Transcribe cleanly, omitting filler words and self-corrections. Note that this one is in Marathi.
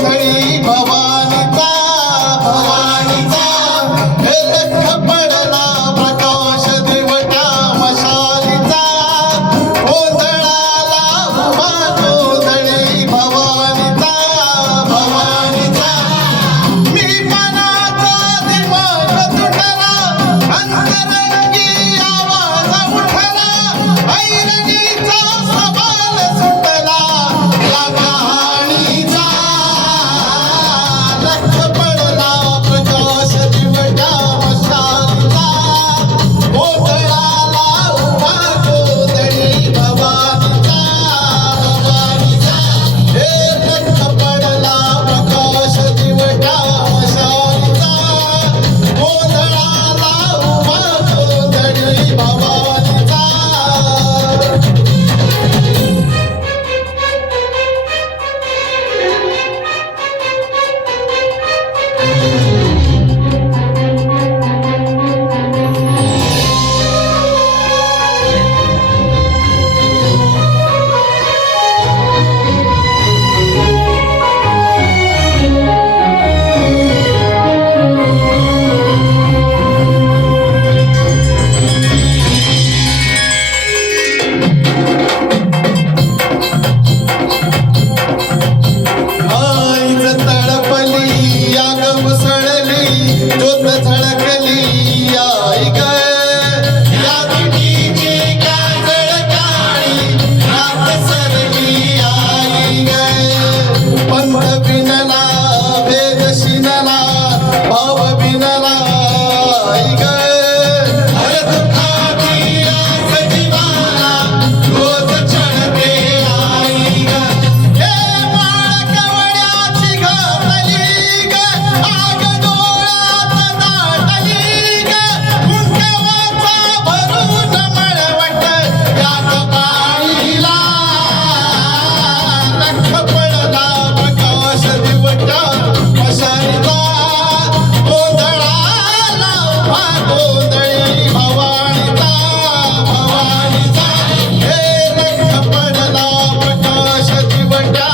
गोंधळी भवानीचा भवानीचा हे लख पडला प्रकाश दिवटा मशालीचा गोंधळाला उभा गोंधळी भवानीचा भवानीचा मी पणाचा दिमाग तुटला अंतरंगी आवाज उठला ऐरणीचा सवाल सुटला या कहाणीचा लख पडला प्रकाश दिवटा मशालीचा गोंधळाला उभा गोंधळी भवानीचा भवानीचा हे लख पडला प्रकाश दिवटा मशालीचा गोंधळाला उभा गोंधळी भवानीचा आईच तळपली आग उसळली ज्योत झळकली आई ग या दिठीची काजळ काळी रात सरली आई ग पंथ बिनला वेद शिनला भाव बिनला आई ग हर दुःखाची आस जीवाला रोज चढते आई ग हे माळ कवड्याची घातली ग आग डोळ्यात दाटली ग गुंडवाचा भरून मळवट या कपाळीला लख पडला प्रकाश दिवटा मशालीचा गोंधळाला उभा गोंधळी भवानीचा भवानीचा हे लख पडला प्रकाश दिवटा